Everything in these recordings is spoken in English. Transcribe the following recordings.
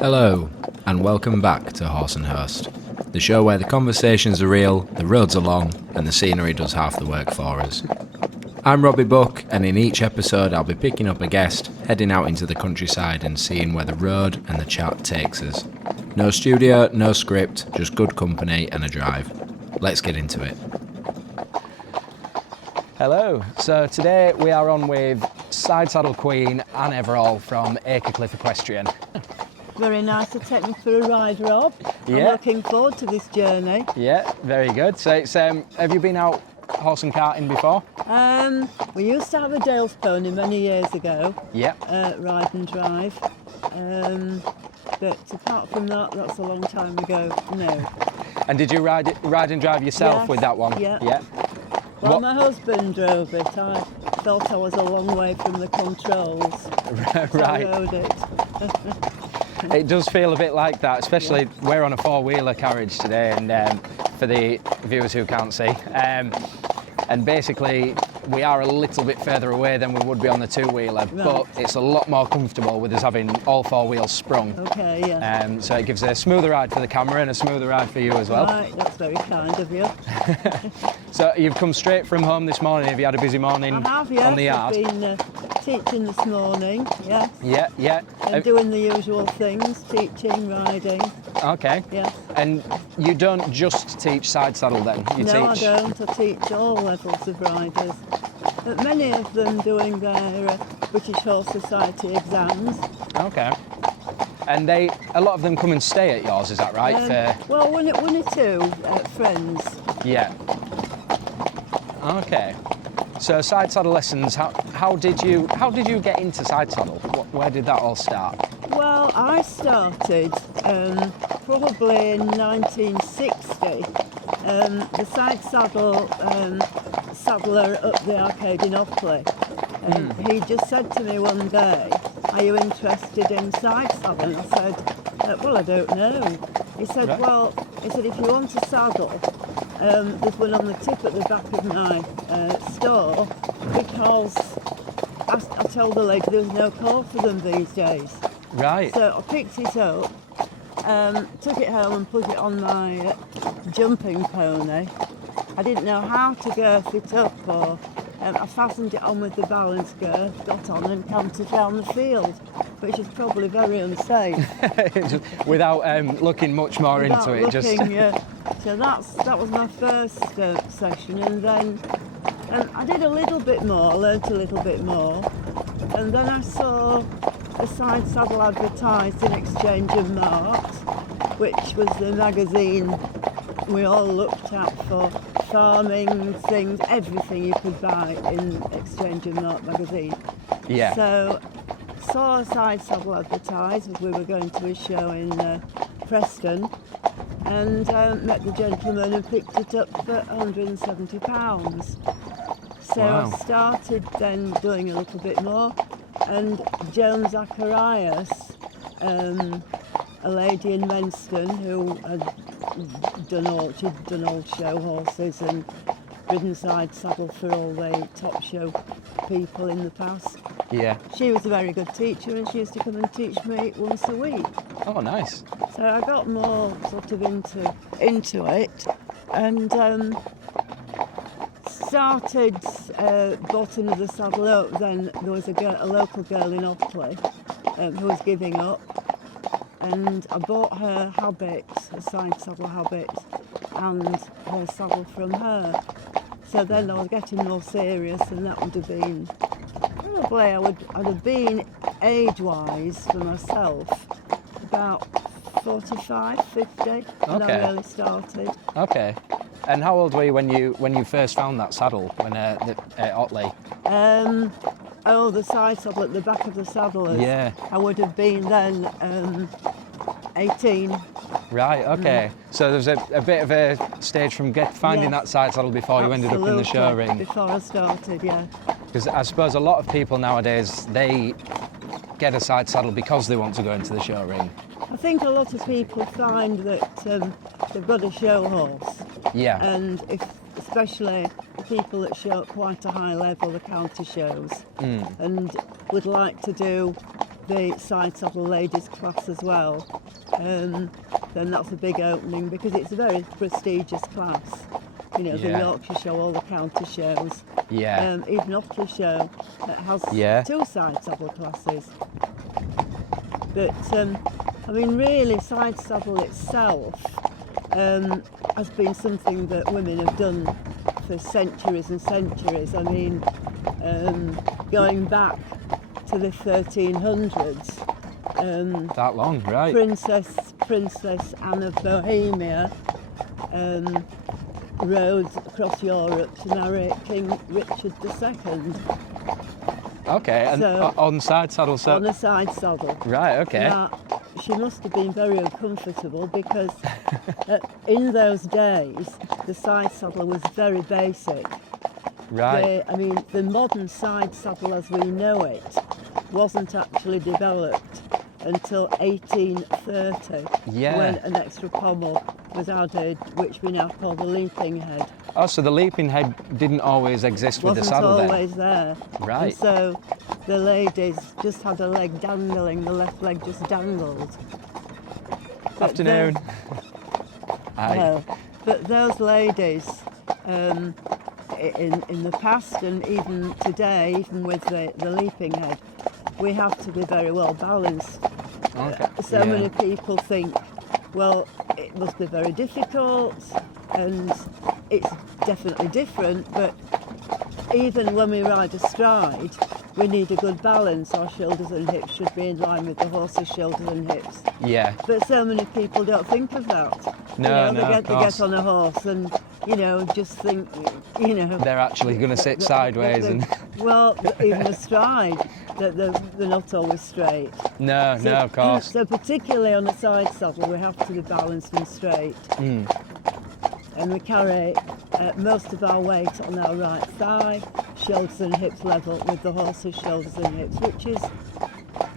Hello, and welcome back to Horse and Host, the show where the conversations are real, the roads are long, and the scenery does half the work for us. I'm Robbie Buck, and in each episode I'll be picking up a guest, heading out into the countryside and seeing where the road and the chat takes us. No studio, no script, just good company and a drive. Let's get into it. Hello, so today we are on with Side Saddle Queen Anne Everall from Acrecliff Equestrian. Very nice to take me for a ride, Rob. Yeah. I'm looking forward to this journey. Yeah, very good. So it's have you been out horse and carting before? We used to have a Dale's pony many years ago. Yeah. Ride and drive. But apart from that, that's a long time ago. No. And did you ride and drive yourself Yes, with that one? yeah. Yeah. Well, What- my husband drove it. I felt I was a long way from the controls. Right. I rode it. It does feel a bit like that, especially we're on a four-wheeler carriage today, and for the viewers who can't see, and basically we are a little bit further away than we would be on the two-wheeler, Right. but it's a lot more comfortable with us having all four wheels sprung. Okay, yeah. So it gives a smoother ride for the camera and a smoother ride for you as well. Right, that's very kind of you. So you've come straight from home this morning. Have you had a busy morning I have, yes. on the yard? I've been teaching this morning, yes. Yeah. And doing the usual things, teaching, riding, Okay. yes. And you don't just teach side saddle then? You No, teach. I don't. I teach all levels of riders. But many of them doing their British Horse Society exams. Okay. And a lot of them come and stay at yours, is that right? Well, one or two friends. Yeah. Okay. So side saddle lessons. How did you get into side saddle? Where did that all start? Well, I started probably in 1960. The side saddle saddler up the arcade in Opley. He just said to me one day, "Are you interested in side saddle?" And I said, "Well, I don't know." He said, Right. "Well," he said, "if you want a saddle, there's one on the tip at the back of my store, because I told the lady there was no call for them these days." Right. So I picked it up, took it home and put it on my jumping pony. I didn't know how to girth it up, or I fastened it on with the balance girth, got on and cantered down the field, which is probably very unsafe. Without looking much more Without into it, just. looking, so that was my first session, and then I did a little bit more, learnt a little bit more, and then I saw a side saddle advertised in Exchange and Mart, which was the magazine we all looked at for farming things, everything you could buy in Exchange and Mart magazine. Yeah. So saw a side saddle advertised as we were going to a show in Preston, and met the gentleman and picked it up for £170. So Wow. I started then doing a little bit more, and Joan Zacharias, a lady in Menston who had she'd done old show horses and ridden side saddle for all the top show people in the past. Yeah. She was a very good teacher, and she used to come and teach me once a week. Oh, nice. So I got more sort of into it, and bought another saddle up. Then there was a local girl in Opley who was giving up, and I bought her habit, a side saddle habit, and her saddle from her. So then I was getting more serious, and that would have been probably I'd have been age-wise for myself about 45, 50 when Okay. I really started. Okay. And how old were you when you first found that saddle when at Otley? The side saddle at the back of the saddlers. Yeah. I would have been then 18. Right. Okay. So there was a bit of a stage from finding Yes. that side saddle before you ended up in the show Absolutely, ring. Before I started, yeah. Because I suppose a lot of people nowadays, they get a side saddle because they want to go into the show ring. I think a lot of people find that they've got a show horse, Yeah. and especially the people that show at quite a high level, the county shows, and would like to do the side saddle ladies class as well, then that's a big opening because it's a very prestigious class. You know, the Yeah. Yorkshire Show, all the county shows. Yeah. Even Otley Show has Yeah. 2 side saddle classes. But I mean, really, side saddle itself has been something that women have done for centuries and centuries. I mean, going back to the 1300s. That long, right? Princess Anne of Bohemia rode across Europe to marry King Richard II. Okay, and So- on side saddle, so On a side saddle. right, okay. Now, she must have been very uncomfortable because in those days the side saddle was very basic. Right. I mean, the modern side saddle as we know it wasn't actually developed until 1830 Yeah. when an extra pommel was added, which we now call the leaping head. Oh, so the leaping head didn't always exist with the Wasn't saddle then? always there. Right. And so the ladies just had a leg dangling, the left leg just dangled. But Afternoon. Aye. No, but those ladies in the past and even today, even with the leaping head, we have to be very well balanced. Okay. So Yeah. many people think, well, it must be very difficult, and it's definitely different, but even when we ride astride, we need a good balance. Our shoulders and hips should be in line with the horse's shoulders and hips. Yeah. But so many people don't think of that. No, you know, no, of they course. get on a horse and, you know, just think, you know. They're actually going to sit sideways and. Well, even astride, they're not always straight. No, no, of course. So particularly on a side saddle, we have to be balanced and straight. And we carry most of our weight on our right thigh, shoulders and hips level with the horse's shoulders and hips, which is,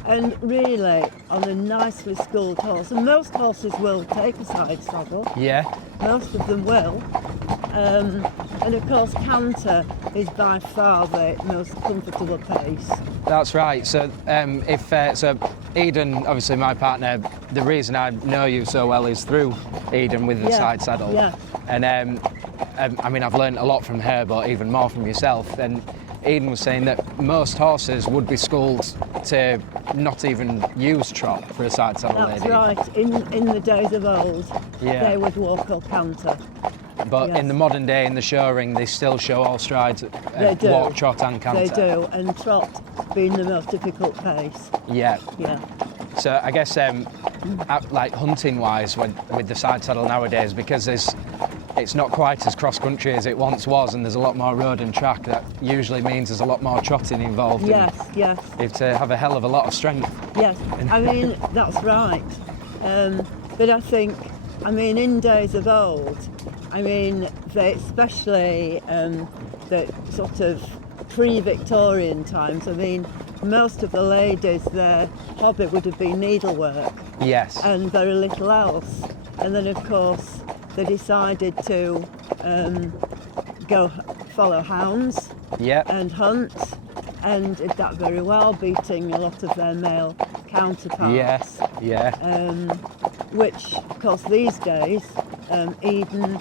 and really on a nicely schooled horse, and most horses will take a side saddle, Yeah. most of them will, and of course canter is by far the most comfortable pace. That's right. So, so Eden, obviously my partner, the reason I know you so well is through Eden with the Yeah, side saddle. yeah. And I mean, I've learned a lot from her, but even more from yourself. And Eden was saying that most horses would be schooled to not even use trot for a side saddle That's lady. right. In the days of old, Yeah. they would walk or canter. But Yes. in the modern day, in the show ring, they still show all strides, They do. walk, trot, and canter. They do, and trot being the most difficult pace. Yeah. Yeah. So I guess, like hunting-wise, with the side saddle nowadays, because it's not quite as cross-country as it once was, and there's a lot more road and track. That usually means there's a lot more trotting involved. Yes, yes, And you have to have a hell of a lot of strength. yes. I mean, that's right. But I think, I mean, in days of old, I mean, especially the sort of pre-Victorian times, I mean, most of the ladies, their hobby would have been needlework Yes. and very little else. And then, of course, they decided to go follow hounds Yeah. and hunt, and did that very well, beating a lot of their male counterparts. Yes. Yeah. Which, of course, these days, Eden,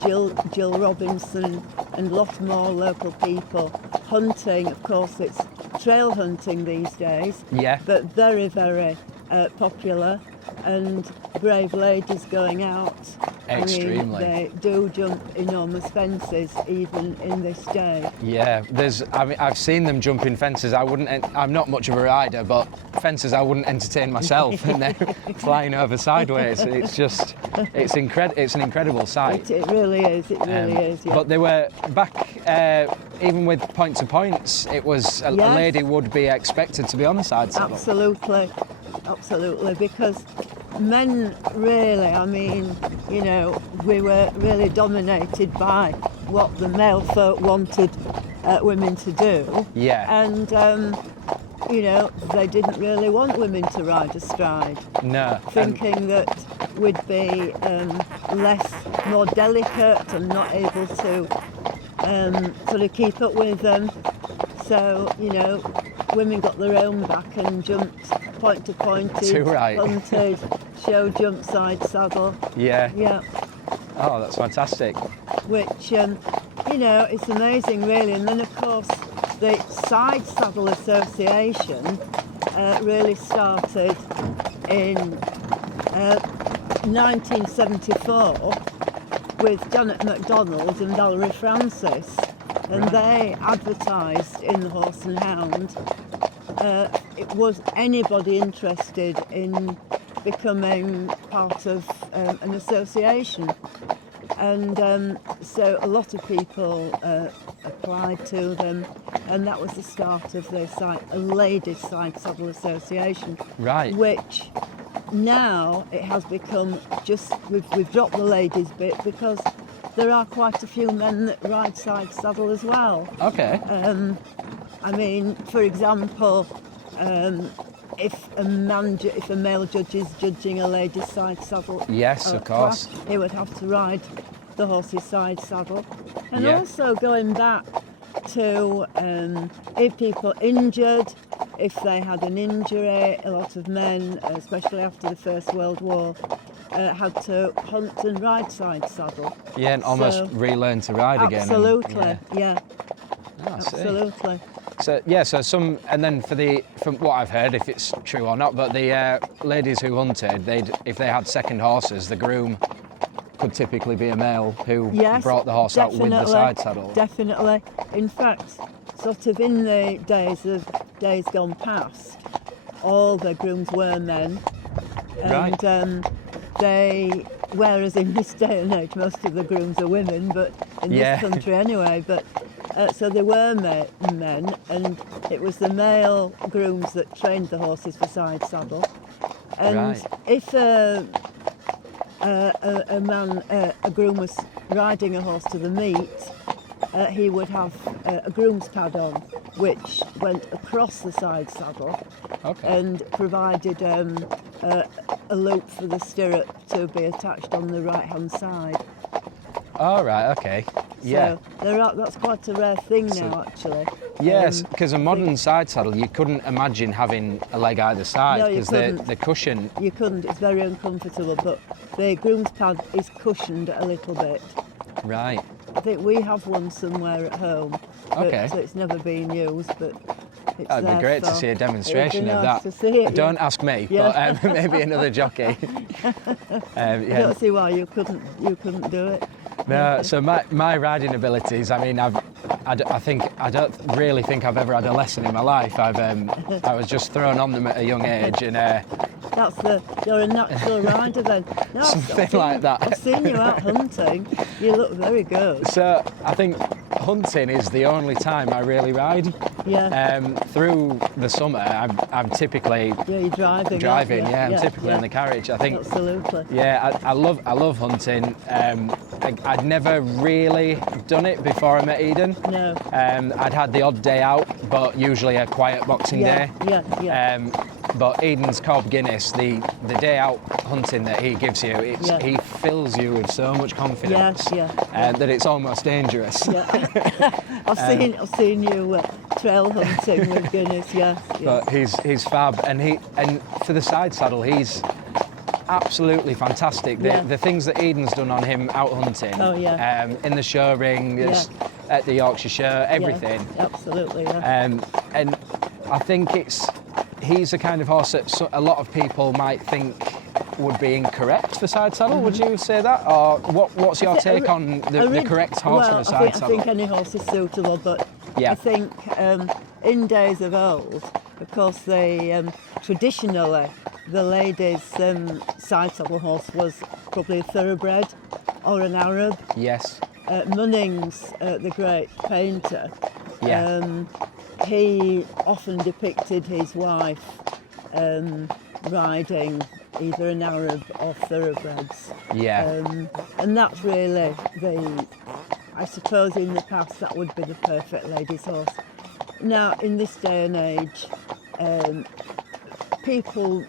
Jill Robinson, and a lot more local people hunting. Of course, it's trail hunting these days, Yeah. but very, very popular, and brave ladies going out. I Extremely. mean, they do jump enormous fences even in this day. Yeah, I mean, I've seen them jumping fences. I'm not much of a rider, but fences I wouldn't entertain myself, and they're flying over sideways. It's just, it's an incredible sight. It really is. It really is. Yeah. But they were back, even with point to points. It was a Yes. lady would be expected to be on the side saddle. Absolutely, absolutely, because men really, I mean, you know, we were really dominated by what the male folk wanted women to do. Yeah. And, you know, they didn't really want women to ride astride, No. thinking that we'd be more delicate and not able to sort of keep up with them. So, you know, women got their own back and jumped point to pointed, Too right. punted, show jump side saddle. Yeah. Yeah, Oh, that's fantastic. which it's amazing really. And then of course the Side Saddle Association really started in 1974 with Janet MacDonald and Valerie Francis, and they advertised in the Horse and Hound. It was anybody interested in becoming part of an association, and so a lot of people applied to them, and that was the start of the Ladies Side Saddle Association. Right. Which now it has become just, we've dropped the ladies bit because there are quite a few men that ride side saddle as well. Okay. I mean, for example, if a male judge is judging a lady's side saddle, Yes, of course. class, he would have to ride the horse's side saddle. And Yeah. also going back to if people injured, if they had an injury, a lot of men, especially after the First World War, had to hunt and ride side saddle. Yeah, and almost So- relearn to ride again. Absolutely, yeah, Oh, I see. absolutely. So and then from what I've heard, if it's true or not, but the ladies who hunted, if they had second horses, the groom could typically be a male who Yes, brought the horse out with the definitely, side saddle. Definitely. In fact, sort of in the days gone past, all the grooms were men, Right. and whereas in this day and age most of the grooms are women, but in Yeah. this country anyway, but so they were men, and it was the male grooms that trained the horses for side saddle. And Right. if a groom was riding a horse to the meet, he would have a groom's pad on, which went across the side saddle Okay. and provided a loop for the stirrup to be attached on the right-hand side. All right. Okay. Yeah. So that's quite a rare thing now, actually. Yes, because a modern side saddle, you couldn't imagine having a leg either side No, you because couldn't. the cushion. You couldn't, it's very uncomfortable, but the groom's pad is cushioned a little bit. Right. I think we have one somewhere at home, but Okay. it's never been used, but it's That'd be there great to for- see a it'd be demonstration of nice that. to see it, Don't yeah. ask me, Yeah. but maybe another jockey. I Yeah. don't see why you couldn't do it. No, so my riding abilities. I mean, I don't really think I've ever had a lesson in my life. I was just thrown on them at a young age, and You're a natural rider then. No, Something like that. I've seen you out hunting. You look very good. so I think hunting is the only time I really ride. Yeah. Through the summer, I'm typically Yeah, you're driving. aren't driving. you? Yeah, I'm typically in the carriage. I think. Absolutely. Yeah, I love hunting. I'd never really done it before I met Eden. No. I'd had the odd day out, but usually a quiet boxing Yeah, day. yeah. But Eden's Cobb Guinness, the day out hunting that he gives you, Yeah. he fills you with so much confidence Yes, yeah. that it's almost dangerous. Yeah. I've seen you trail hunting with Guinness. Yes. Yeah. But he's fab, and for the side saddle, he's absolutely fantastic. Yeah. The things that Eden's done on him out hunting, Oh, yeah. in the show ring, at the Yorkshire Show, everything. Yeah, absolutely. Yeah. And I think he's the kind of horse that a lot of people might think would be incorrect for side saddle. Would you say that, or what's your take on the correct horse for the side I saddle? think any horse is suitable, but Yeah. I think in days of old, of course, traditionally the ladies' side saddle horse was probably a thoroughbred or an Arab. Yes. Munnings, the great painter, Yeah. he often depicted his wife riding either an Arab or thoroughbreds. Yeah. And that's really I suppose in the past that would be the perfect lady's horse. Now, in this day and age, people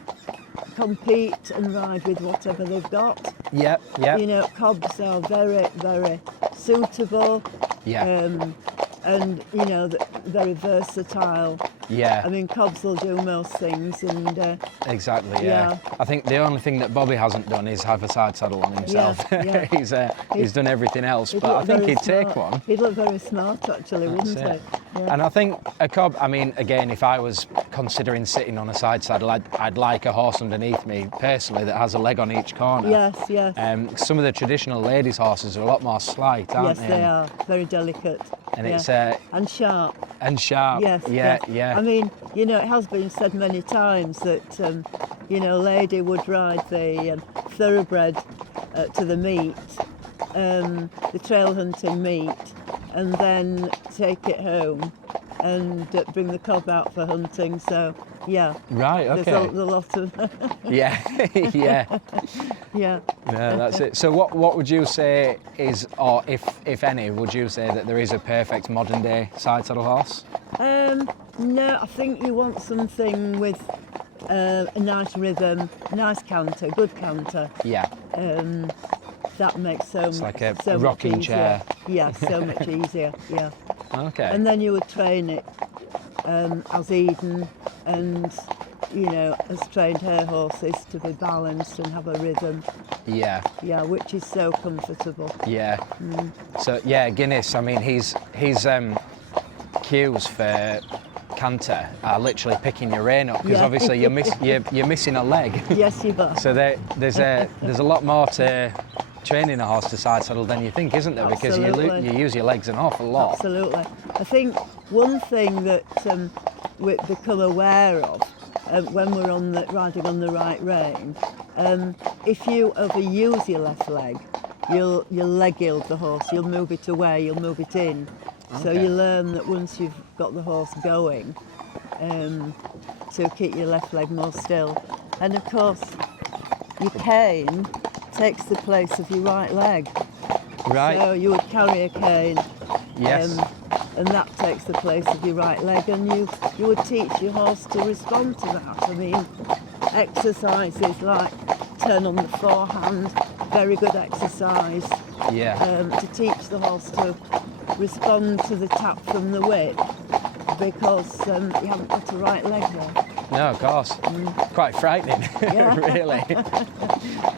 compete and ride with whatever they've got. Yep. Yep. You know, cobs are very, very suitable. Yeah. And, you know, very versatile. Yeah. I mean, cobs will do most things, and Exactly, Yeah. yeah. I think the only thing that Bobby hasn't done is have a side saddle on himself. Yeah. He's done everything else, he'd but I look think very he'd take smart. one. He'd look very smart, actually, wouldn't That's it. he? Yeah. And I think a cob, I mean, again, if I was considering sitting on a side saddle, I'd like a horse underneath me, personally, that has a leg on each corner. Yes. Some of the traditional ladies' horses are a lot more slight, aren't Yes, they? they are. Very delicate. And yeah. it's and sharp. and sharp. Yes. Yeah. I mean, you know, it has been said many times that, you know, a lady would ride the thoroughbred to the meet, the trail hunting meet, and then take it home and bring the cob out for hunting. So, yeah. Right, okay. There's a lot of... Yeah, yeah. Yeah. No, that's it. So what would you say is, or if any, would you say that there is a perfect modern day side saddle horse? No, I think you want something with a nice rhythm, nice canter, good canter. Yeah. That makes It's like a so rocking much easier. chair. Yeah, so much easier. Yeah. Okay. And then you would train it as Eden, and you know, has trained her horses to be balanced and have a rhythm. Yeah. Yeah, which is so comfortable. Yeah. So yeah, Guinness. I mean, he's cues for canter are literally picking your rein up because Yeah. obviously you're missing a leg. Yes, you are. So there's a lot more to training a horse to side saddle than you think, isn't there? Because Absolutely. you use your legs an awful lot. Absolutely. I think one thing that we've become aware of when we're riding on the right rein, if you overuse your left leg, you'll leg yield the horse. You'll move it away. You'll move it in. So Okay. you learn that once you've got the horse going, to keep your left leg more still. And of course, your cane takes the place of your right leg. Right. So you would carry a cane. Yes. And that takes the place of your right leg, and you would teach your horse to respond to that. I mean, exercises like turn on the forehand, very good exercise Yeah. to teach the horse to respond to the tap from the whip, because you haven't got a right leg there. No, of course. Quite frightening, Yeah. really.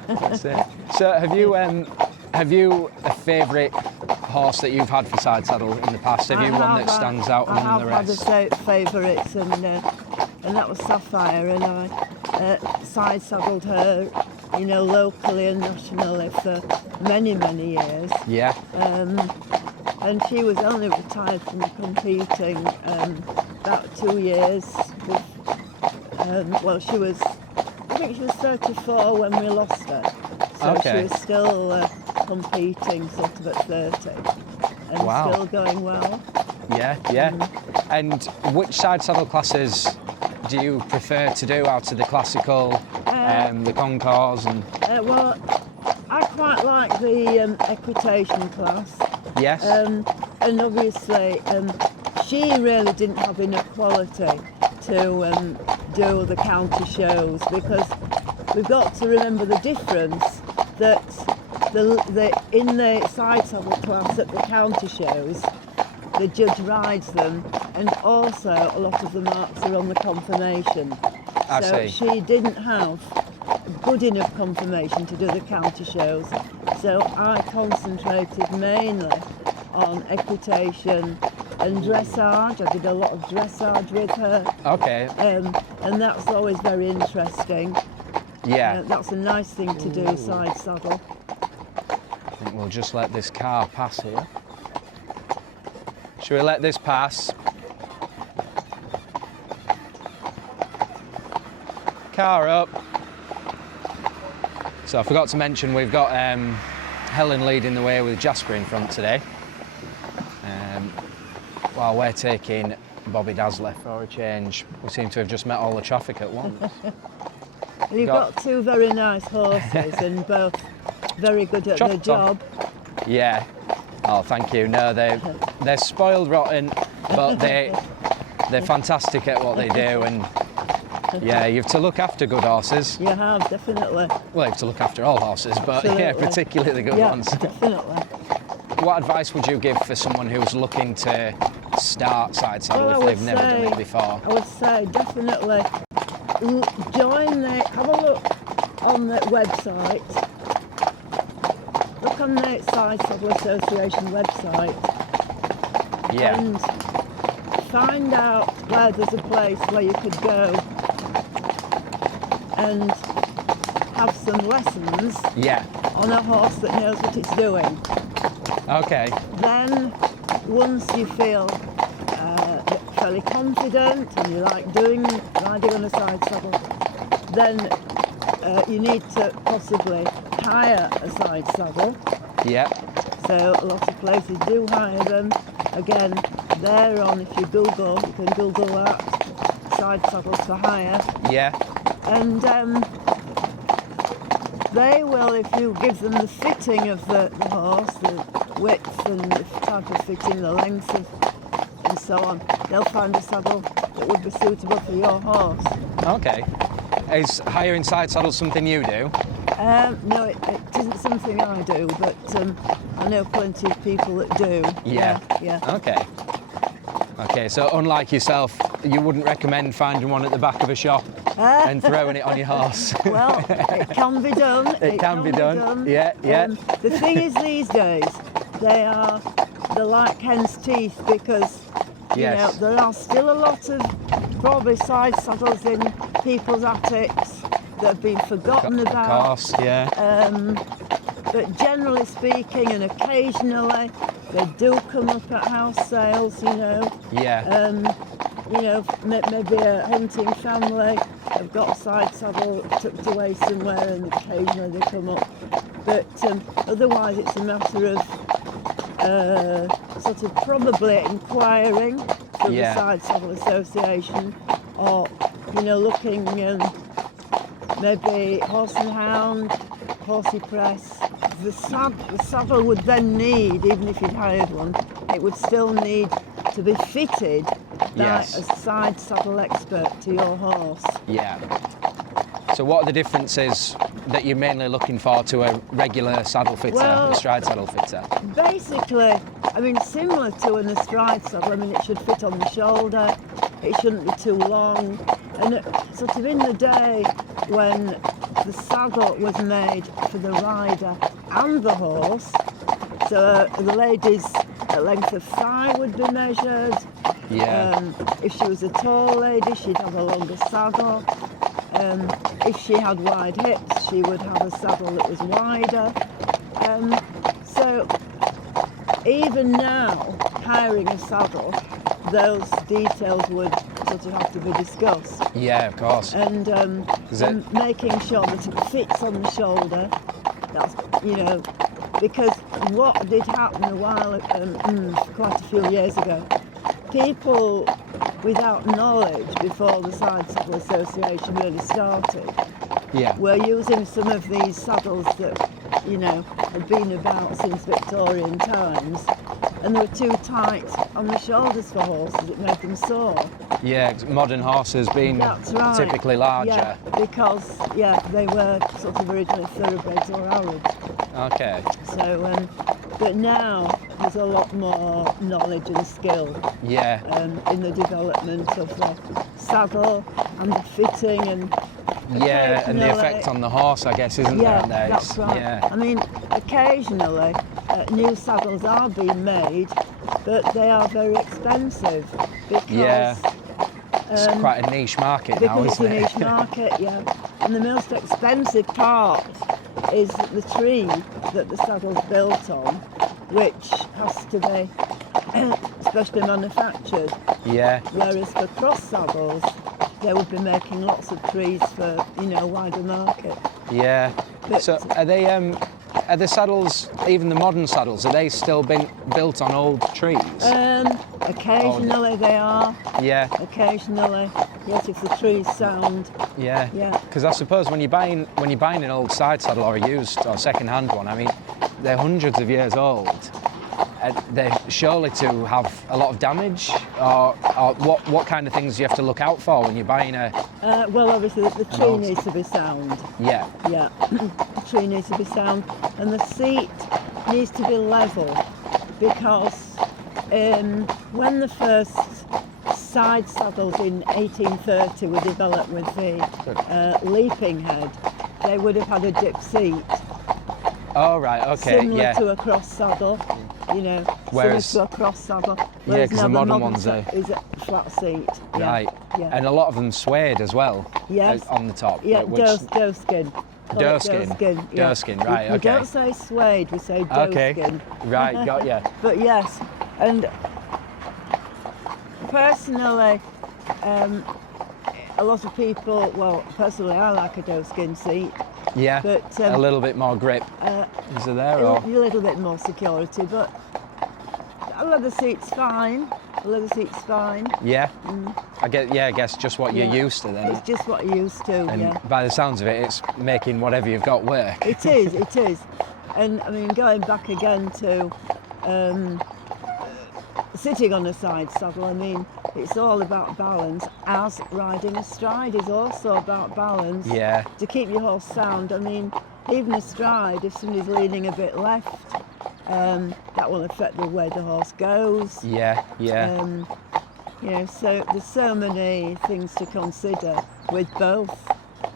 That's it. So have you a favourite horse that you've had for side saddle in the past? Have you one that stands out among the rest? I have had a favourite, and that was Sapphire, and I side saddled her, you know, locally and nationally for many, many years. Yeah. And she was only retired from competing about 2 years. Well, I think she was 34 when we lost her. So Okay. she was still competing sort of at 30 and Wow. still going well. Yeah. And which side saddle classes do you prefer to do out of the classical, the concours and... Well, I quite like the equitation class. Yes. And obviously, she really didn't have enough quality to do the county shows, because we've got to remember the difference that in the side saddle class at the county shows, the judge rides them, and also a lot of the marks are on the confirmation. I So see. she didn't have good enough confirmation to do the county shows. So I concentrated mainly on equitation and dressage. I did a lot of dressage with her, Okay. and that's always very interesting. Yeah. That's a nice thing to do, side saddle. I think we'll just let this car pass here. Should we let this pass? Car up. So I forgot to mention we've got Helen leading the way with Jasper in front today. While we're taking Bobby Dazzler for a change. We seem to have just met all the traffic at once. And you've got two very nice horses, and both very good at their Chopped on. job. Yeah. Oh, thank you. No, they're spoiled rotten, but they're fantastic at what they do, and yeah, you have to look after good horses. You have, definitely. Well, you have to look after all horses, but yeah, Absolutely. particularly the good Yeah, ones. definitely. What advice would you give for someone who's looking to start side saddle Well, if they've never done it before? I would say definitely have a look on the website. Look on the Side Saddle Association website Yeah. and find out where there's a place where you could go and have some lessons Yeah. on a horse that knows what it's doing. Okay. Then, once you feel fairly confident and you like riding on a side saddle, then you need to possibly hire a side saddle. Yeah. So a lot of places do hire them. Again, they're on, if you can Google that, side saddles for hire. Yeah. And they will, if you give them the fitting of the horse, the width and the type of fitting, the length of, and so on, they'll find a saddle that would be suitable for your horse. Okay. Is hiring side saddles something you do? No, it isn't something I do, but I know plenty of people that do. Yeah. Yeah. Okay. Okay, so unlike yourself, you wouldn't recommend finding one at the back of a shop and throwing it on your horse? Well, it can be done. It can be done. Yeah, yeah. The thing is, these days, they're like hen's teeth because Yes. there are still a lot of probably side saddles in people's attics that have been forgotten Of about. course, yeah. But generally speaking, and occasionally, they do come up at house sales. Yeah. Maybe a hunting family have got a side saddle tucked away somewhere, and occasionally they come up. But otherwise, it's a matter of sort of probably inquiring through Yeah. the Side Saddle Association, or looking maybe Horse and Hound, Horsey Press. The saddle would then need, even if you'd hired one, it would still need to be fitted Yes. by a side saddle expert to your horse. Yeah. So what are the differences that you're mainly looking for to a regular saddle fitter, Well, a stride saddle fitter? Basically, similar to an astride saddle, it should fit on the shoulder, it shouldn't be too long, and sort of in the day when the saddle was made for the rider and the horse, so the lady's length of thigh would be measured. Yeah. If she was a tall lady, she'd have a longer saddle. If she had wide hips, she would have a saddle that was wider. So even now, hiring a saddle, those details would sort of have to be discussed. Yeah, of course. And making sure that it fits on the shoulder. That's because what did happen quite a few years ago, people without knowledge before the Side Saddle Association really started Yeah. were using some of these saddles that had been about since Victorian times, and they were too tight on the shoulders for horses. It made them sore. Yeah, modern horses being That's right. typically larger. Yeah, because they were sort of originally thoroughbreds or Arabs. Okay. So, but now there's a lot more knowledge and skill Yeah. in the development of the saddle and the fitting and Yeah, and the occasionally- effect on the horse, I guess, isn't Yeah, there? There? that's right. Yeah. Occasionally new saddles are being made, but they are very expensive because Yeah. It's quite a niche market now, because it's isn't a it? niche market, yeah. And the most expensive part is the tree that the saddle's built on, which has to be specially manufactured. Yeah. Whereas for cross saddles, they would be making lots of trees for wider market. Yeah. But- So are the saddles, even the modern saddles, are they still been built on old trees? Occasionally they are. Yeah. Occasionally, yes, if the trees sound. Yeah. Yeah. Because I suppose when you're buying an old side saddle or a used or second-hand one, they're hundreds of years old. They're surely to have a lot of damage, or what kind of things do you have to look out for when you're buying a? Well, obviously the tree old- needs to be sound. Yeah. Yeah, the tree needs to be sound, and the seat needs to be level, because when the first side saddles in 1830 were developed with the leaping head, they would have had a dip seat. Oh, right, okay, Similar yeah. to a cross saddle, you know, Whereas- similar to a cross saddle. Yeah, Whereas 'cause now the modern ones is a flat seat. Yeah, Right. Yeah. And a lot of them suede as well. Yes. On the top. Yeah, which- doe skin. Call it Doeskin. Yeah. Doeskin, right, We okay. don't say suede, we say Okay. doeskin. Right, got ya. But yes, and personally, a lot of people, well, personally I like a doeskin seat, Yeah. but A little bit more grip. Is it there a or? little bit more security, but a leather seat's fine. A leather seat's fine. Yeah. I guess just what you're Yeah. used to then. It's just what you're used to, And yeah. by the sounds of it, it's making whatever you've got work. It is, it is. And I mean, going back again to sitting on a side saddle, I mean, it's all about balance, as riding astride is also about balance. Yeah. To keep your horse sound, I mean, even astride, if somebody's leaning a bit left, that will affect the way the horse goes. Yeah, yeah. You know, so there's so many things to consider with both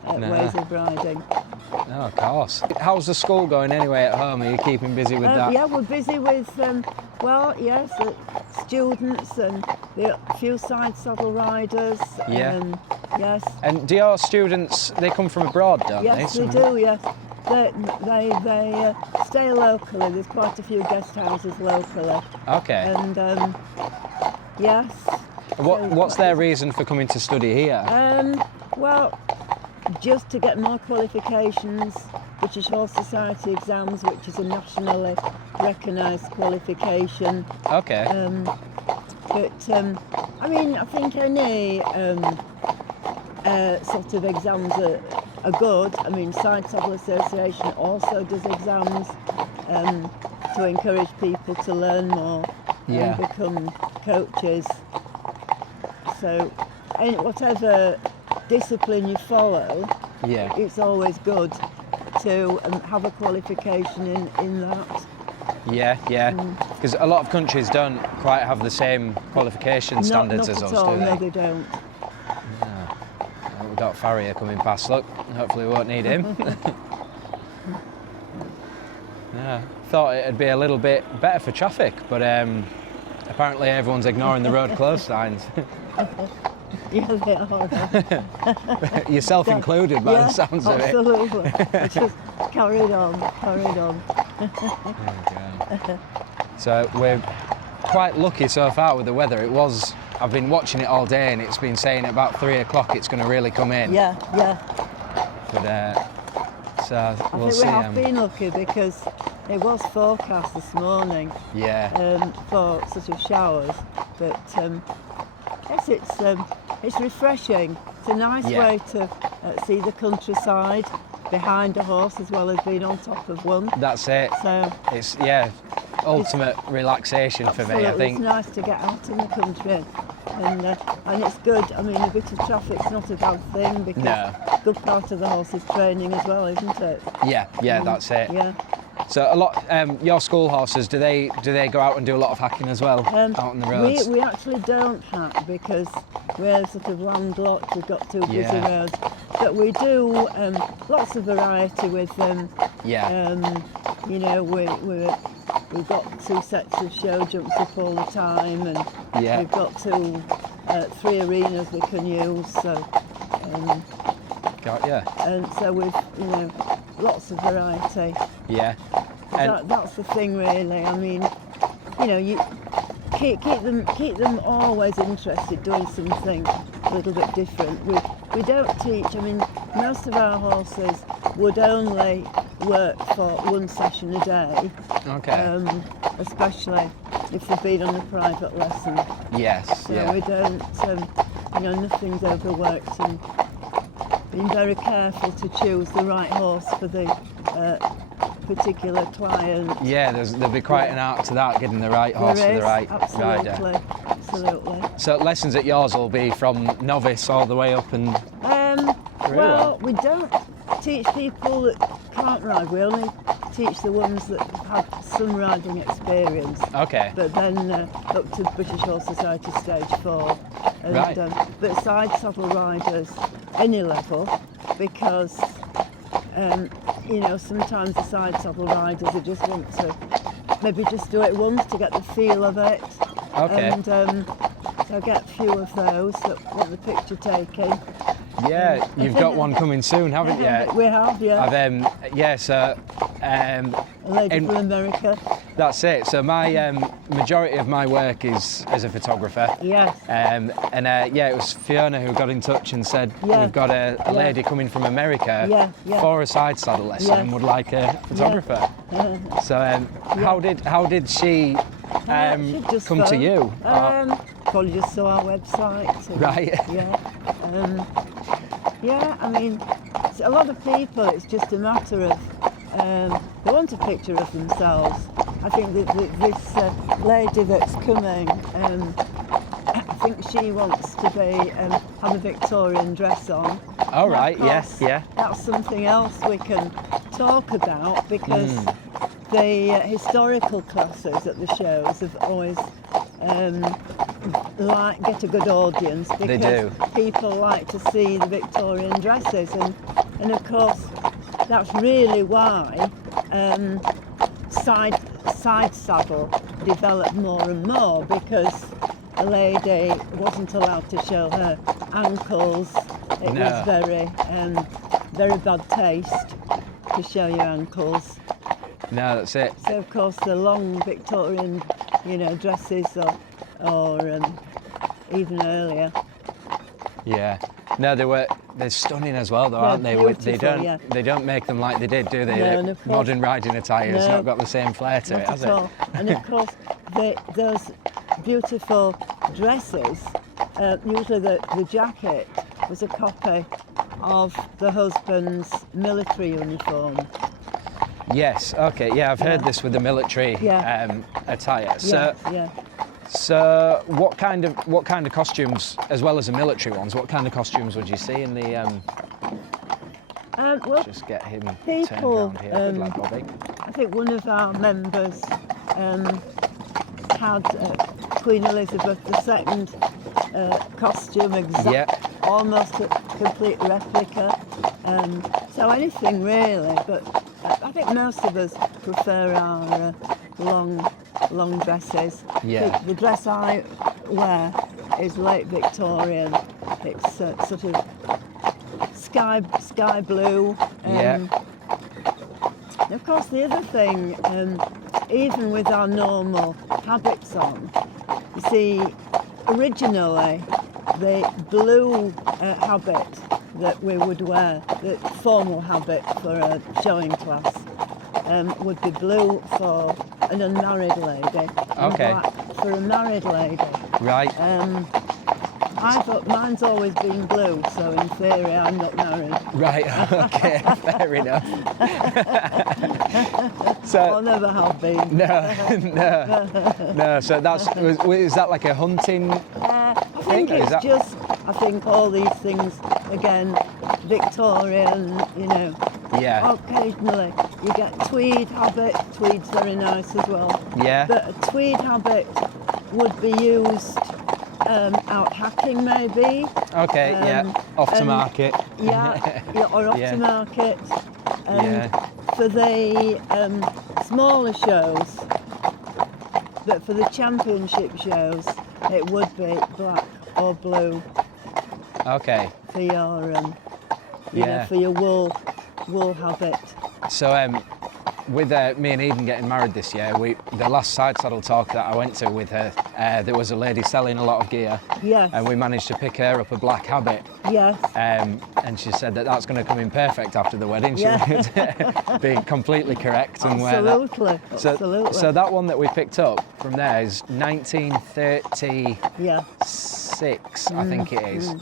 ways of riding. Oh, of course. How's the school going anyway at home? Are you keeping busy with that? Yeah, we're busy with, well, yes, students and a few side saddle riders. Yeah. Yes. And do your students, they come from abroad, don't Yes, they? they do, yes. They stay locally. There's quite a few guest houses locally. Okay. And, yes. What's their reason for coming to study here? Well, just to get more qualifications, British Horse Society exams, which is a nationally recognised qualification. Okay. But I mean, I think any sort of exams are good. I mean, Side Saddle Association also does exams to encourage people to learn more Yeah. and become coaches. So, whatever discipline you follow, Yeah. it's always good to have a qualification in that. Yeah, yeah. Because a lot of countries don't quite have the same qualification standards not as at us, all, do they? no, they don't. Well, we've got Farrier coming past, look. Hopefully we won't need him. Yeah, thought it'd be a little bit better for traffic, but apparently everyone's ignoring the road closed signs. Yeah, they are. Yourself included by the sounds of it. Absolutely. Just carried on. So we're quite lucky so far with the weather. I've been watching it all day and it's been saying at about 3 o'clock it's going to really come in. Yeah. But so I we'll think see. we have been lucky because it was forecast this morning Yeah. for sort of showers, but yes, it's refreshing. It's a nice way to see the countryside behind a horse as well as being on top of one. That's it. So It's ultimate relaxation for me, I absolutely, think. it's nice to get out in the country, and it's good. I mean, a bit of traffic's not a bad thing because No. a good part of the horse is training as well, isn't it? Yeah, that's it. Yeah. So a lot. Your school horses, do they go out and do a lot of hacking as well out on the roads? We actually don't hack because we're sort of landlocked. We've got two busy roads, but we do lots of variety with them. Yeah. You know, we've got 2 sets of show jumps up all the time, and we've got 3 arenas we can use. So. Got ya. And so we've, lots of variety. Yeah. And That's the thing, really. I mean, you keep them always interested, doing something a little bit different. We don't teach. I mean, most of our horses would only work for 1 session a day. okay. Especially if they've been on a private lesson. Yes. So Yeah. we don't, nothing's overworked, and being very careful to choose the right horse for the particular client. Yeah. There'll be quite an art to that, getting the right horse There for the is, right absolutely, rider. Absolutely. So lessons at yours will be from novice all the way up and. Well, we don't teach people that can't ride. We only teach the ones that have had some riding experience. Okay. But then up to British Horse Society Stage 4. And, Right. But side saddle riders, any level, because sometimes the side saddle riders they just want to maybe just do it once to get the feel of it. Okay. And so I get a few of those that want the picture taking. Yeah, you've got one coming soon, haven't you? We have, yeah. A lady in- from America. That's it. So my majority of my work is as a photographer. Yes. It was Fiona who got in touch and said Yeah. we've got a lady coming from America Yeah. for a side saddle lesson Yes. and would like a photographer. So how did she She just come to phoned. you? Probably just saw our website. And, Right. Yeah. I mean, a lot of people, it's just a matter of they want a picture of themselves. I think that this lady that's coming, I think she wants to have a Victorian dress on. Oh, And of right, yes, course, yeah. That's something else we can talk about because the historical classes at the shows have always get a good audience because They do. people like to see the Victorian dresses and of course that's really why side saddle developed more and more because a lady wasn't allowed to show her ankles. It No. was very bad taste to show your ankles. No, that's it. So of course the long Victorian, dresses or even earlier. Yeah. No, they're stunning as well, though, They're aren't they? beautiful, They don't make them like they did, do they? No, and of course- Modern riding attire has No. not got the same flair to it, Not has at it? all. And of course, those beautiful dresses, usually the jacket was a copy of the husband's military uniform. Yes. Okay. Yeah, I've heard Yeah. this with the military Yeah. attire. So, Yeah. so what kind of costumes, as well as the military ones, what kind of costumes would you see in the? Well, Just get him turned people, around here. Good lad, Bobby. I think one of our members had Queen Elizabeth II costume, Yeah. almost a complete replica. So anything really, but I think most of us prefer our long dresses. Yeah. The dress I wear is late Victorian. It's sort of sky blue. Yeah. And of course, the other thing, even with our normal habits on, you see, originally the blue habit that we would wear, the formal habit for a showing class, would be blue for an unmarried lady and Okay. black for a married lady. Right. I thought mine's always been blue, so in theory I'm not married. Right. Okay. Fair enough. I So. never have been. No. So is that like a hunting? I think Is it's that- just, I think all these things, again, Victorian, Yeah. occasionally you get tweed habit, tweed's very nice as well. Yeah. But a tweed habit would be used out hacking maybe. Okay. Yeah. Off to and- market. Yeah, or off Yeah. to market. And Yeah. for the smaller shows, but for the championship shows, it would be black or blue Okay. for your, Yeah. for your wool habit. So with me and Eden getting married this year, the last side saddle talk that I went to with her, there was a lady selling a lot of gear, Yes. and we managed to pick her up a black habit. Yes. And she said that that's going to come in perfect after the wedding. She Yeah. would be completely correct and wear that. Absolutely. Absolutely. So that one that we picked up from there is 1936, Yeah. I think it is.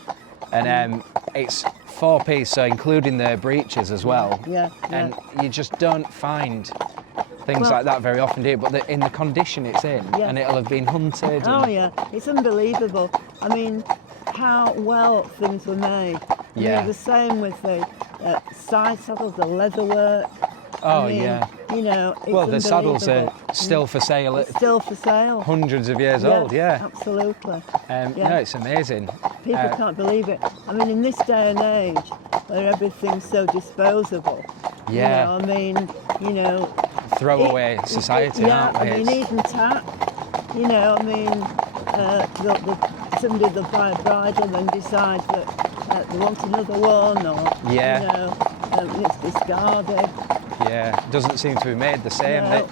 And it's 4-piece, so including the breeches as well. Yeah. And you just don't find things Well- like that very often, do you? But in the condition it's in, Yeah. and it'll have been hunted. Oh and, yeah, it's unbelievable. I mean, how well things were made. Yeah. The same with the side saddles, the leatherwork. Oh, I mean, yeah. You know, it's Well, the saddles are unbelievable. still for sale at It's still for sale. hundreds of years Yes, old, yeah. Absolutely. No, yeah. it's amazing. People can't believe it. I mean, in this day and age, where everything's so disposable. Yeah. You know, I mean, you know. Throwaway society, yeah, aren't we? I mean, even tack. You know, I mean, somebody will buy a bridle and then decide that they want another one, or Yeah. you know, it's discarded. Yeah, it doesn't seem to be made the same. No.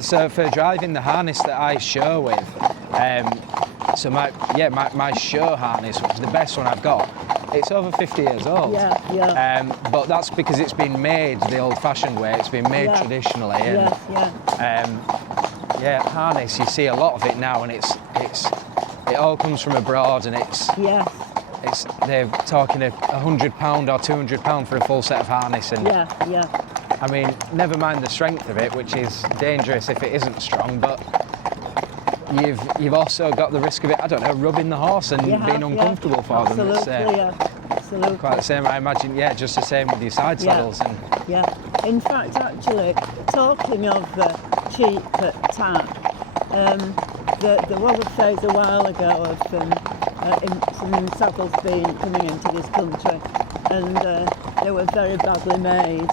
So for driving the harness that I show with, so my show harness, which is the best one I've got, it's over 50 years old. Yeah. But that's because it's been made the old-fashioned way. It's been made traditionally. And, harness. You see a lot of it now, and it all comes from abroad, and they're talking £100 or £200 for a full set of harness, and I mean, never mind the strength of it, which is dangerous if it isn't strong, but you've also got the risk of it, I don't know, rubbing the horse and being uncomfortable for them. It's Absolutely. quite the same, I imagine, just the same with your side saddles. And in fact, actually, talking of cheap tack, there was a phase a while ago of some saddles coming into this country, and they were very badly made.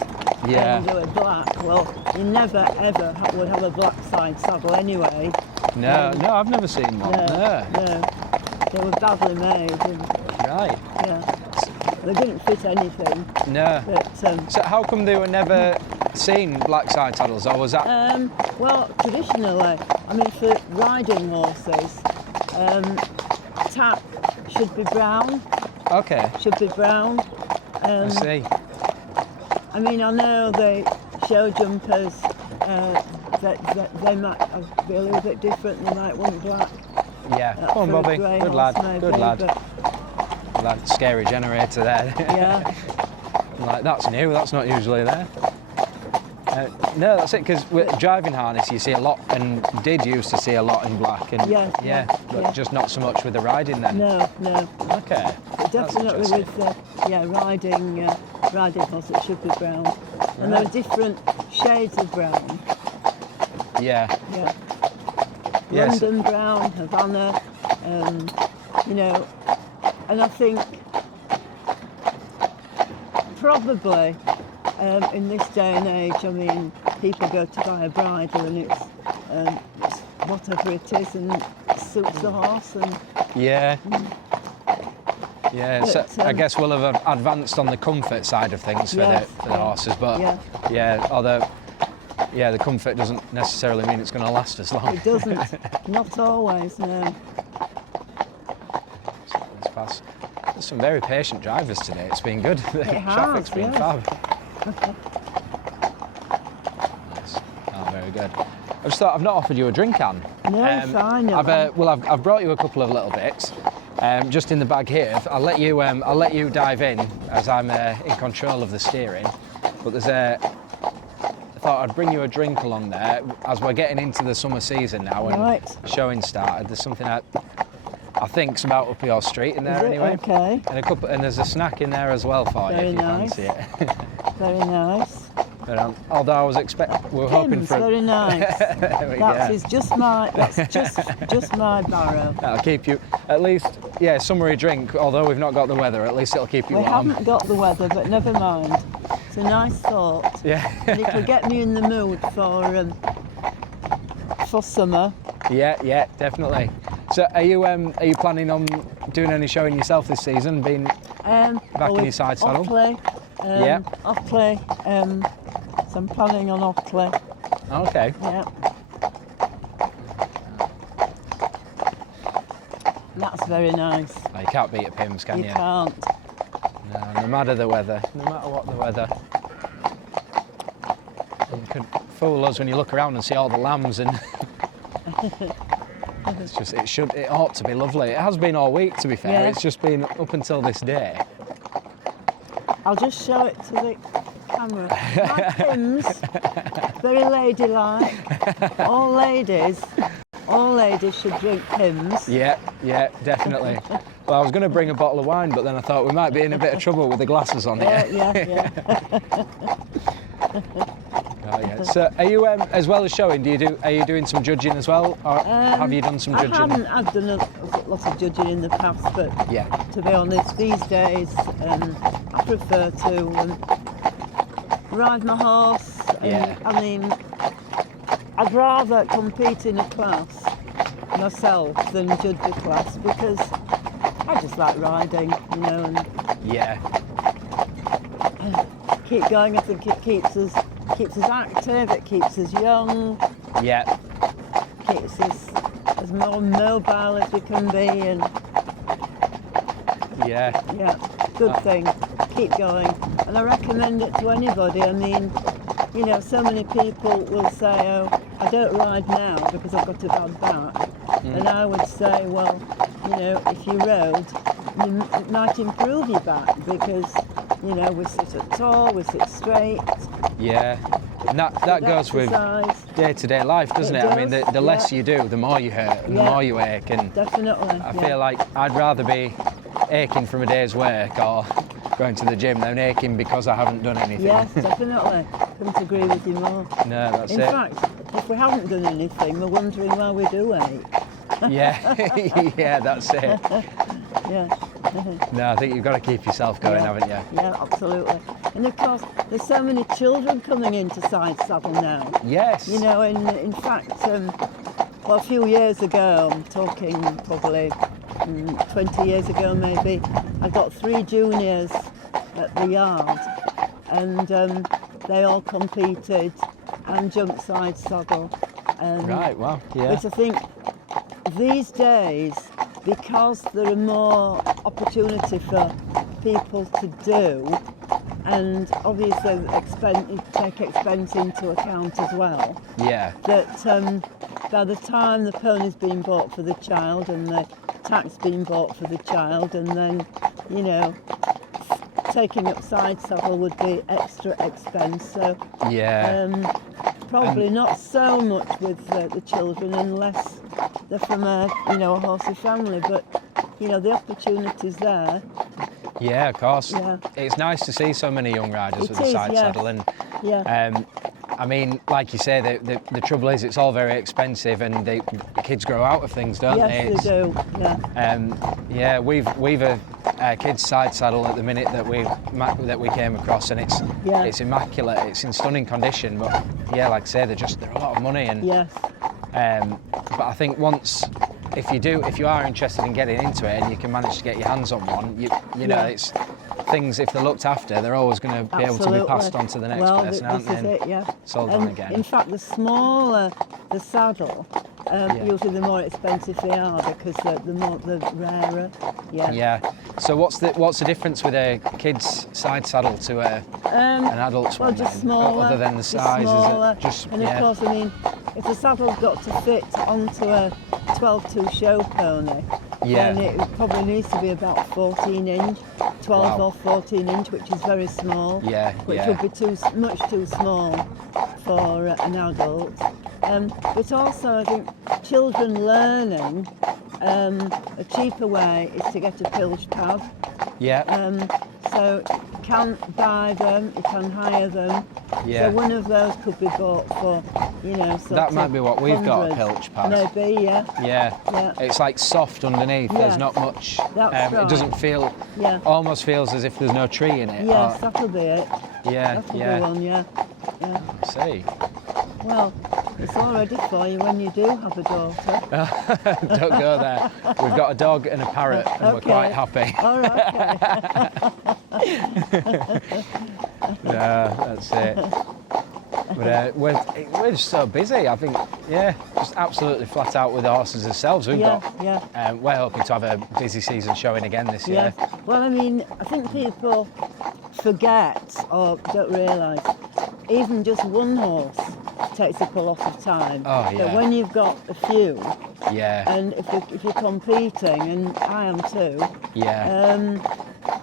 And they were black. Well, you never ever would have a black side saddle anyway. No, I've never seen one. No. They were badly made. Right. Yeah. They didn't fit anything. No. But, so how come they were never seen black side saddles, or was that? Well, traditionally, I mean, for riding horses, tack should be brown. Okay. Should be brown. I see. I mean, I know the show jumpers, that they might be a little bit different. They might want black. Yeah. Come on, Bobby. Good lad. Maybe, good lad. That scary generator there. Yeah. Like, that's new. That's not usually there. No, that's it. Because with driving harness, you see a lot, and did used to see a lot in black, and but just not so much with the riding then. No. Okay. But definitely with riding horse, it should be brown. And there are different shades of brown. Yeah. Yes. London brown, Havana, you know, and I think probably in this day and age, I mean, people go to buy a bridle and it's whatever it is, and it suits the horse. And Yeah. Yeah, but, so I guess we'll have advanced on the comfort side of things for the horses, but although the comfort doesn't necessarily mean it's going to last as long. It doesn't, not always, no. It's fast. There's some very patient drivers today. It's been good. The traffic's been fab. Nice. Oh, very good. I just thought, I've not offered you a drink, Anne. No, fine. I've brought you a couple of little bits. Just in the bag here. I'll let you dive in as I'm in control of the steering. But I thought I'd bring you a drink along there as we're getting into the summer season now and showing started. There's something I think's about up your street in there anyway. Okay. And there's a snack in there as well for you if you fancy it. Very nice. But, although I was we're hoping for. Very nice. That's just my barrow. That'll keep you at least, summery drink. Although we've not got the weather, at least it'll keep you warm. We haven't got the weather, but never mind. It's a nice thought. Yeah. And it'll get me in the mood for summer. Yeah, definitely. So, are you planning on doing any showing yourself this season? Being back in your side saddle? Ockley. So I'm planning on Ockley. Okay. Yeah. That's very nice. Oh, you can't beat a Pimm's, can you? You can't. No matter the weather. No matter what the weather. You could fool us when you look around and see all the lambs and. It ought to be lovely. It has been all week, to be fair. Yeah. It's just been up until this day. I'll just show it to the camera. My Pimm's, very ladylike. All ladies should drink Pimm's. Yeah, definitely. Well, I was going to bring a bottle of wine, but then I thought we might be in a bit of trouble with the glasses on here. Yeah. Oh, yeah. So, are you as well as showing? Are you doing some judging as well, or have you done some judging? I've done a lot of judging in the past, but Yeah. to be honest, these days I prefer to ride my horse. Yeah. I mean, I'd rather compete in a class myself than judge a class because I just like riding, you know, and Yeah. keep going. I think it keeps us active, it keeps us young, Yeah. keeps us as more mobile as we can be, and Yeah. yeah, good thing. Keep going, and I recommend it to anybody. I mean, you know, so many people will say, "Oh, I don't ride now because I've got a bad back," and I would say, well, you know, if you rode, it might improve your back because, you know, we sit up tall, we sit straight. Yeah. And that goes with day-to-day life, doesn't it? I mean, the less you do, the more you hurt and the more you ache. And definitely. I feel like I'd rather be aching from a day's work or going to the gym than aching because I haven't done anything. Yes, definitely. Couldn't agree with you more. No, that's In it. fact, if we haven't done anything, we're wondering why we do ache. Yeah, yeah, that's it. Yeah. No, I think you've got to keep yourself going, haven't you? Yeah, absolutely. And of course, there's so many children coming into side saddle now. Yes. You know, in fact, well, a few years ago, I'm talking probably 20 years ago maybe, I got 3 juniors at the yard, and they all competed and jumped side saddle. Right, wow, yeah. Which I think these days, because there are more opportunity for people to do, and obviously take expense into account as well, Yeah. that by the time the pony's been bought for the child and the tack's been bought for the child, and then, you know, taking up side saddle would be extra expense. So Yeah. probably not so much with the children unless they're from a horsey family, but you know, the opportunity's there. Yeah, of course. Yeah. It's nice to see so many young riders with the side yes. saddle, and Yeah. I mean, like you say, the trouble is it's all very expensive, and the kids grow out of things, don't they? Yes, they do. Yeah. Yeah, we've a kid's side saddle at the minute that we came across, and it's immaculate. It's in stunning condition, but yeah, like I say, they're a lot of money, and Yes. but I think if you are interested in getting into it and you can manage to get your hands on one, you know, it's things, if they're looked after, they're always going to be able to be passed on to the next person, aren't they? This is it, yeah. Sold on again. In fact, the smaller the saddle, usually the more expensive they are because the rarer. Yeah. Yeah. So what's the difference with a kid's side saddle to an adult's one? Well, just smaller. Other than the size, smaller. is it just? And of course, I mean, if the saddle's got to fit onto a 12-2 show pony, then it probably needs to be about 14 inch, 12 or 14 inch, which is very small. Yeah. Which would be much too small for an adult. But also, I think children learning, a cheaper way is to get a pilge pad. Yeah. So you can buy them, you can hire them. Yeah. So one of those could be bought for, you know, sort That of might be what we've got, a pilch pad. Maybe, yeah. Yeah. It's like soft underneath. Yeah. There's not much. That's right. It doesn't feel. Yeah. Almost feels as if there's no tree in it. Yes, that'll be it. Yeah. That'll be one, yeah. I see. Well, it's all ready for you when you do have a daughter. Don't go there. We've got a dog and a parrot, and we're quite happy. All right, okay. Yeah, that's it. But we're just so busy. I think, just absolutely flat out with the horses themselves. We're hoping to have a busy season showing again this year. Well, I mean, I think people forget or don't realise even just one horse takes up a lot of time. Oh, yeah. But when you've got a few, and if you're competing, and I am too,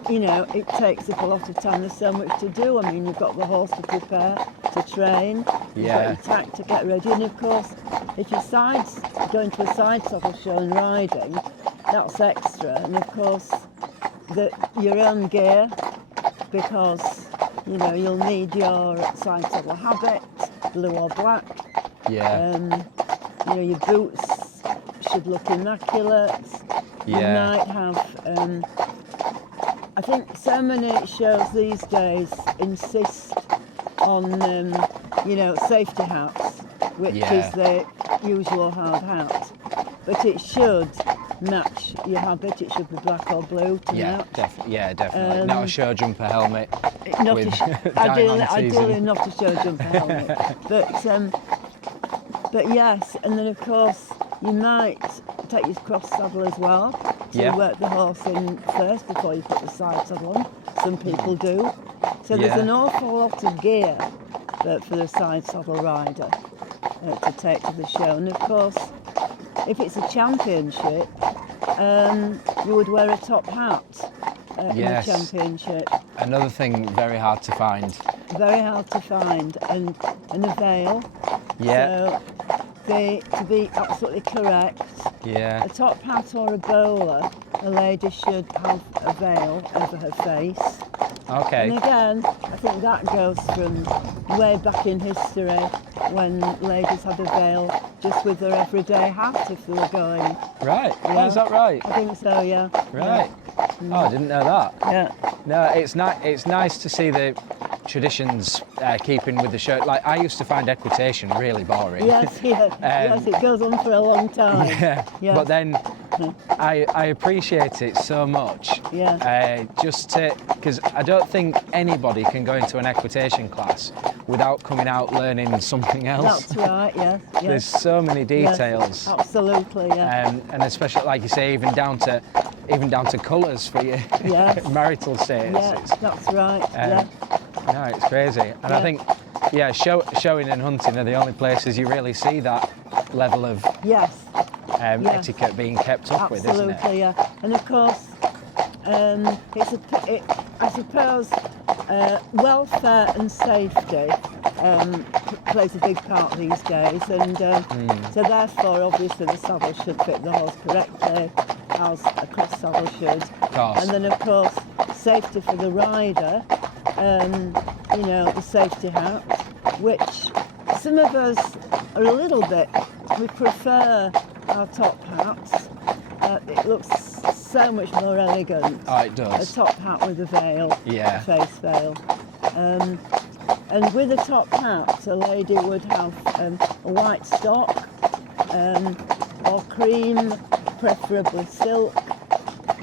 you know, it takes up a lot of time. There's so much to do. I mean, you've got the horse to prepare, to train, you've got your tack to get ready, and of course, if you're going to a side saddle show and riding, that's extra. And of course, your own gear, because you know, you'll need your side saddle habit, blue or black. Yeah. You know, your boots should look immaculate. You might have, I think so many shows these days insist on, you know, safety hats, which is the usual hard hat. But it should match your habit. It should be black or blue to match. Definitely. Not a show jumper helmet. Not with ideally not a show jumper helmet. But yes, and then of course you might take your cross saddle as well. So you work the horse in first before you put the side saddle on. Some people do. So there's an awful lot of gear for the side saddle rider to take to the show. And of course, if it's a championship, you would wear a top hat in a championship. Another thing very hard to find. Very hard to find, and a veil. Yeah. So to be absolutely correct, a top hat or a bowler, a lady should have a veil over her face. Okay. And again, I think that goes from way back in history when ladies had a veil just with their everyday hat if they were going. Right. Yeah. Oh, is that right? I think so, yeah. Right. Oh, I didn't know that. Yeah. No, it's nice to see the traditions keeping with the show. Like, I used to find equitation really boring. Yes, yes, it goes on for a long time. Yeah. But then I appreciate it so much. Yeah. Because I don't think anybody can go into an equitation class without coming out learning something else. That's right, yes. There's so many details. Yes, absolutely, yeah. And especially, like you say, even down to colours for your marital status. Yeah, that's right, No, it's crazy. And I think, showing and hunting are the only places you really see that level of etiquette being kept up with, isn't it? Absolutely, yeah. And of course, I suppose welfare and safety plays a big part these days, and so therefore, obviously, the saddle should fit the horse correctly, as a cross saddle should. And then, of course, safety for the rider. You know, the safety hat, which some of us are a little bit, we prefer our top hats. It looks so much more elegant. Oh, it does. A top hat with a veil, a face veil. And with a top hat, a lady would have a white stock or cream, preferably silk,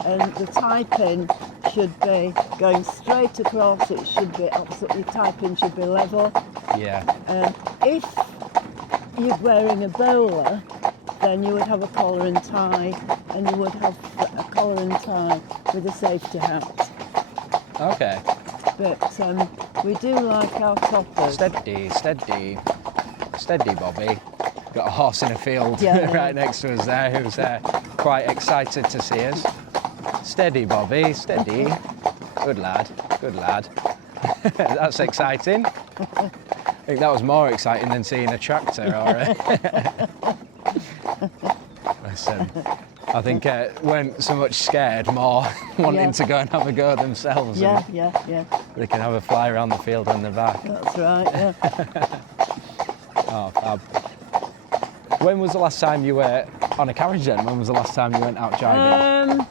and the tie-pin should be going straight across. It should be absolutely, tie-pin should be level. Yeah. If you're wearing a bowler, then you would have a collar and tie, and you would have a collar and tie with a safety hat. Okay. But we do like our toppers. Steady, Bobby. Got a horse in a field right next to us there who's quite excited to see us. Steady, Bobby, steady. Good lad. That's exciting. I think that was more exciting than seeing a tractor or a... Listen, I think weren't so much scared, more wanting to go and have a go themselves. Yeah. They can have a fly around the field on the back. That's right, yeah. Oh, fab. When was the last time you were on a carriage then? When was the last time you went out driving?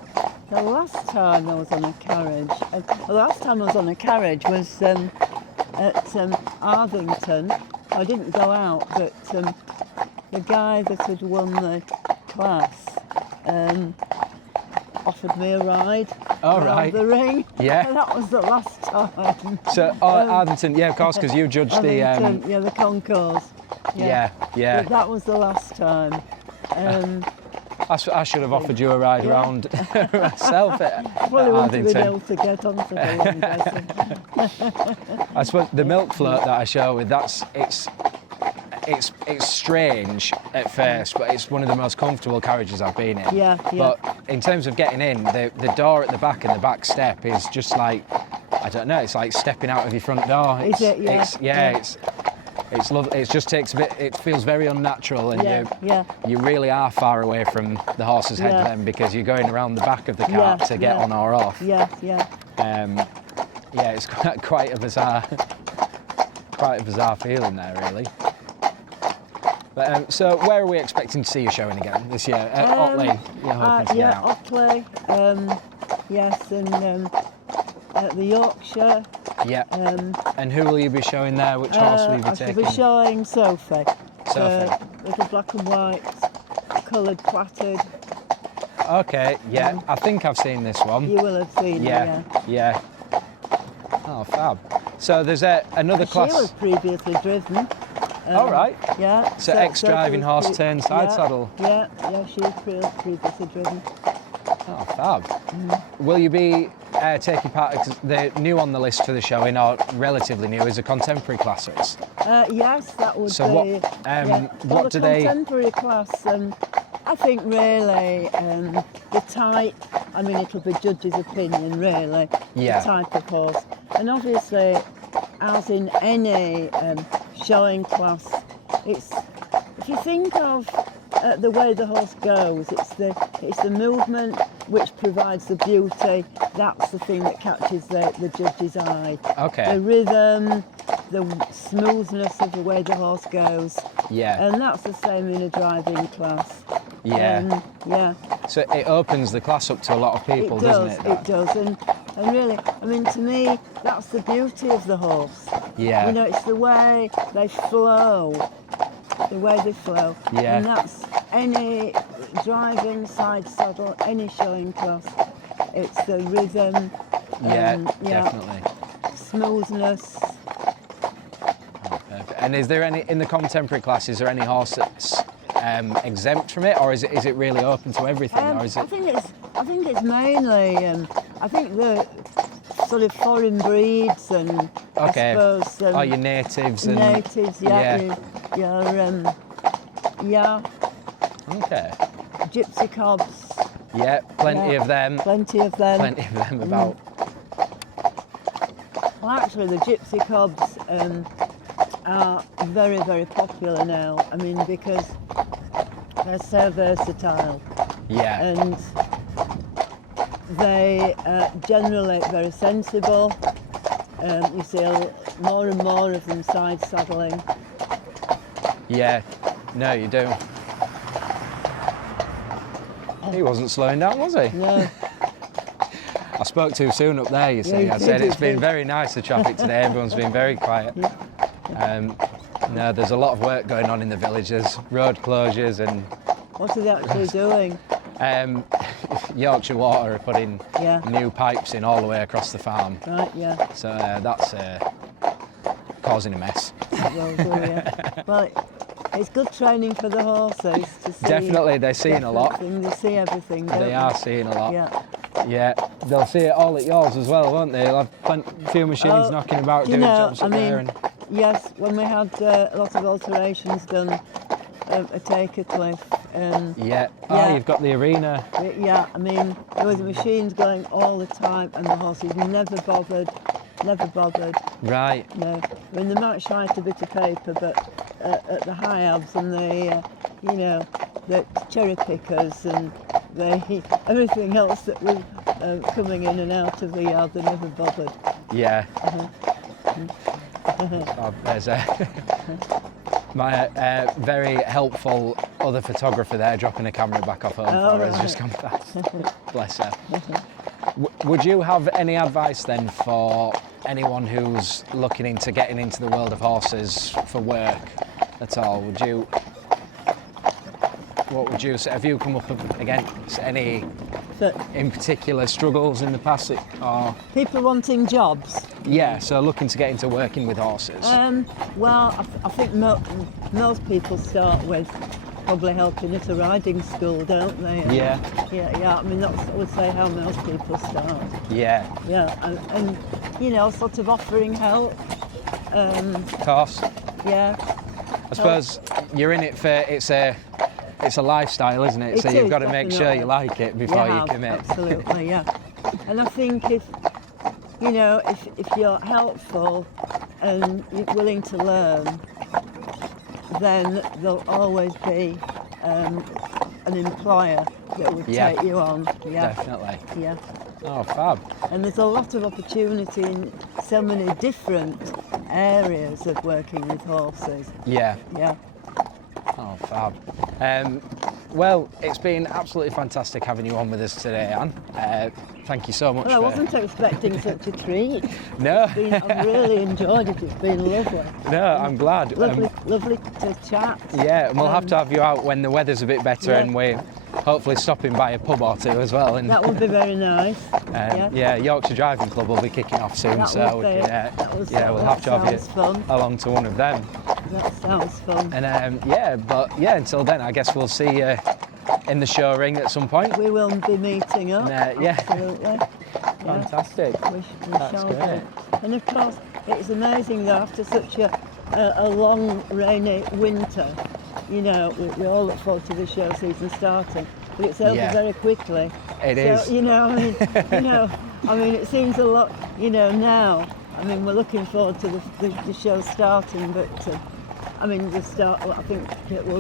The last time I was on a carriage, was at Arthington. I didn't go out, but the guy that had won the class offered me a ride around the ring. Yeah. And that was the last time. So, Arthington, yeah, of course, because you judged the concourse. Yeah. But that was the last time. I should have offered you a ride around myself at Probably wouldn't have been Arthington. able to get onto the long I suppose the milk float that I show with, it's strange at first, but it's one of the most comfortable carriages I've been in. Yeah. But in terms of getting in, the door at the back and the back step is just like, I don't know, it's like stepping out of your front door. Is it? Yeah. It's lovely. It just takes a bit. It feels very unnatural, and you really are far away from the horse's head then, because you're going around the back of the cart to get on or off. Yeah. Yeah, it's quite a bizarre feeling there, really. But, so where are we expecting to see you showing again this year? At Otley, you're hoping to get out? Otley, yes, and at the Yorkshire. Yeah. And who will you be showing there? Which horse will you be taking? I shall be showing Sophie. Sophie. Little black and white, coloured plaited. Okay, yeah, I think I've seen this one. You will have seen it, yeah. Oh, fab. So there's another class. She was previously driven. All right. Yeah. So ex-driving horse turned side saddle. Yeah, she was previously driven. Oh, fab. Will you be taking part? The new on the list for the showing, or relatively new, is the contemporary classes. Yes, that would so be. What do they? Contemporary class. I think really the type. I mean, it'll be judge's opinion, really. Yeah. The type of horse, and obviously, as in any showing class, it's if you think of the way the horse goes, it's the movement which provides the beauty. That's the thing that catches the judge's eye. Okay. The rhythm, the smoothness of the way the horse goes. Yeah. And that's the same in a driving class. Yeah. Yeah. So it opens the class up to a lot of people, doesn't it? It does. And really, I mean, to me, that's the beauty of the horse. Yeah. You know, it's the way they flow. Yeah. And that's any driving, side saddle, any showing class. It's the rhythm. Definitely. Smoothness. Oh, perfect. And is there any, in the contemporary class, is there any horse that's exempt from it, or is it really open to everything? Or is it? I think it's mainly. I think the sort of foreign breeds and okay. I suppose. Your natives and natives, yeah. Okay. Gypsy cobs. Yeah, plenty of them. Plenty of them about. Well, actually, the gypsy cobs are very, very popular now. I mean, because they're so versatile. Yeah. And they are generally very sensible. You see more and more of them side saddling. Yeah, no, you do. He wasn't slowing down, was he? No. I spoke too soon up there, you see. I said it's been very nice, the traffic today. Everyone's been very quiet. No, there's a lot of work going on in the village. There's road closures and... What are they actually doing? Yorkshire Water are putting new pipes in all the way across the farm. Right, yeah. So that's causing a mess. Well, it's good training for the horses to see. Definitely, they're seeing a lot. They see everything. They are seeing a lot. Yeah. Yeah, they'll see it all at yours as well, won't they? They'll have a few machines knocking about doing jobs up there. And... Yes, when we had a lot of alterations done at Takercliff. You've got the arena. Yeah, I mean, there was machines going all the time and the horses never bothered. Right. No, I mean, they might shite a bit of paper, but at the high abs and the cherry pickers and everything else that was coming in and out of the yard, they never bothered. Yeah. There's my very helpful other photographer there dropping a camera back off home for us, just come past. Bless her. Would you have any advice then for anyone who's looking into getting into the world of horses for work at all? What would you say? Have you come up against any in particular struggles in the past? Or... People wanting jobs? Yeah, so looking to get into working with horses. Well, I think most people start with probably helping at a riding school, don't they? Yeah. Yeah. I mean, that's, I would say, how most people start. Yeah. Yeah, and sort of offering help. Of course. Yeah. I suppose you're in it for it's a lifestyle, isn't it? So you've got to make sure you like it before you commit. Absolutely, yeah. And I think if you're helpful and you're willing to learn, then there'll always be an employer that would take you on. Yeah. Definitely. Yeah. Oh, fab. And there's a lot of opportunity in so many different areas of working with horses. Yeah. Yeah. Oh, fab. Well, it's been absolutely fantastic having you on with us today, Anne. Thank you so much. Well, I wasn't expecting such a treat. No. I've really enjoyed it. It's been lovely. No, I'm glad. Lovely to chat. Yeah, and we'll have to have you out when the weather's a bit better, and we're hopefully stopping by a pub or two as well. And that would be very nice. Yeah, Yorkshire Driving Club will be kicking off soon, so we can, we'll have to have you along to one of them. That sounds fun. And until then, I guess we'll see you in the show ring at some point. We will be meeting up. Absolutely. Fantastic. We That's shall great. do. And of course, it's amazing that after such a long, rainy winter, we all look forward to the show season starting, but it's over very quickly. It is. It seems a lot, now. I mean, we're looking forward to the show starting, but I think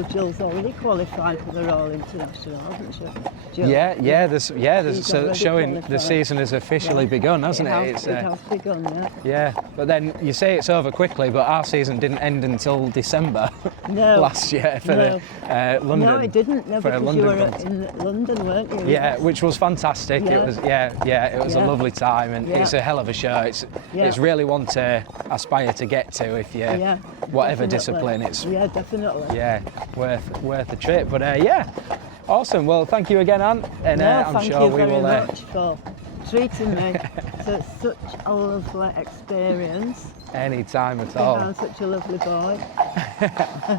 Jill's already qualified for the Royal International, hasn't she? Jill? The season has officially begun, hasn't it? It has begun, Yeah, but then you say it's over quickly, but our season didn't end until December last year for the London. No, it didn't. No, because you were in London, weren't you? Yeah, which was fantastic. Yeah. It was a lovely time, and it's a hell of a show. It's really one to aspire to get to if you whatever discipline. It's definitely. Yeah, worth the trip. But awesome. Well, thank you again, Anne, and I'm sure we will. Thank you very much for treating me to such a lovely experience. Any time at all. I'm such a lovely boy.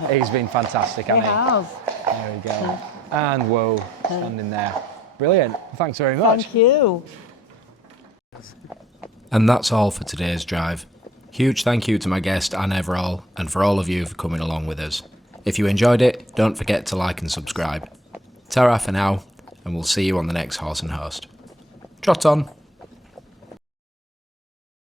He's been fantastic, hasn't he? He has. There we go. And whoa, standing there. Brilliant. Thanks very much. Thank you. And that's all for today's drive. Huge thank you to my guest Anne Everall, and for all of you for coming along with us. If you enjoyed it, don't forget to like and subscribe. Ta-ra for now, and we'll see you on the next Horse and Host. Trot on!